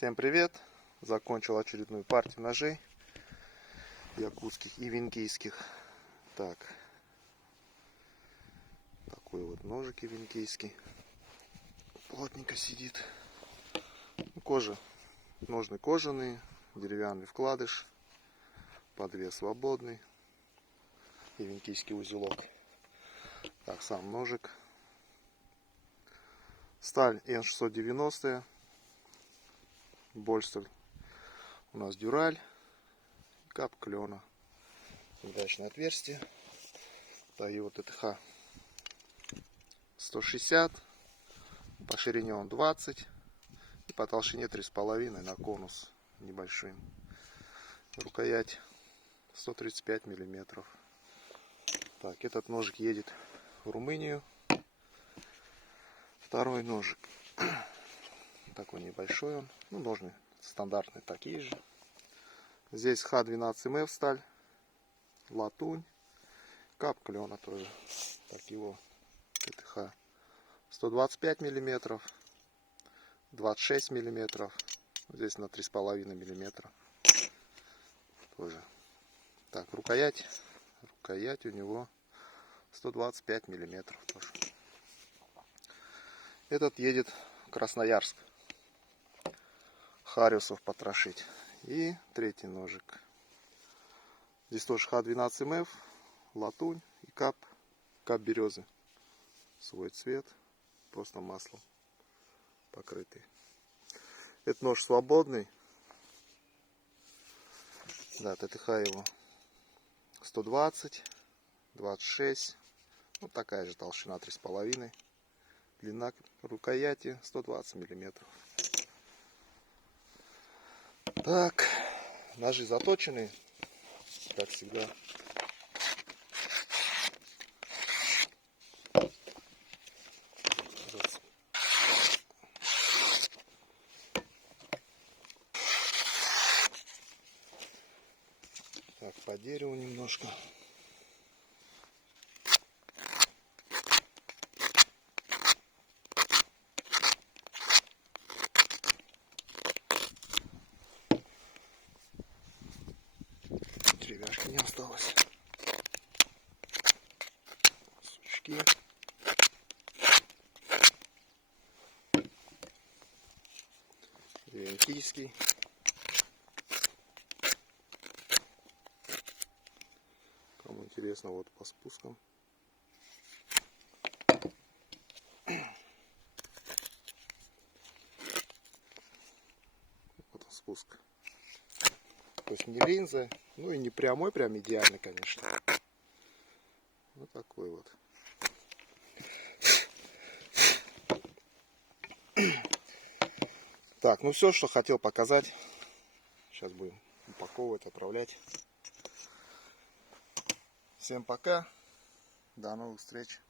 Всем привет! Закончил очередную партию ножей якутских и винкийских. Такой вот ножик винкийский. Плотненько сидит. Кожа. Ножны кожаные, деревянный вкладыш, подвес свободный и винкийский узелок. Так, сам ножик. Сталь Н690. Больше у нас дюраль, кап клена, удачное отверстие. Toyota ТТХ 160, по ширине он 20 и по толщине 3,5 на конус небольшой. Рукоять 135 миллиметров. Так, этот ножик едет в Румынию. Второй ножик такой небольшой он, ножны стандартные такие же. Здесь Х12МФ сталь, латунь, кап клена тоже. Так, его ТТХ 125 миллиметров, 26 миллиметров, здесь на 3,5 миллиметра тоже. Так, рукоять у него 125 миллиметров тоже. Этот едет в Красноярск, хариусов потрошить. И третий ножик. Здесь тоже Х12МФ, латунь и кап березы. Свой цвет, просто маслом покрытый. Этот нож свободный. Да, ТТХ его 120, 26. Вот такая же толщина 3,5. Длина рукояти 120 миллиметров. Так, ножи заточены, как всегда. Так, по дереву немножко. Деревяшки не осталось. Сучки. Винкийский. Кому интересно, вот по спускам. Вот он спуск. То есть не линза, и не прямой, прям идеальный, конечно. Вот такой вот. Так, все, что хотел показать. Сейчас будем упаковывать, отправлять. Всем пока. До новых встреч.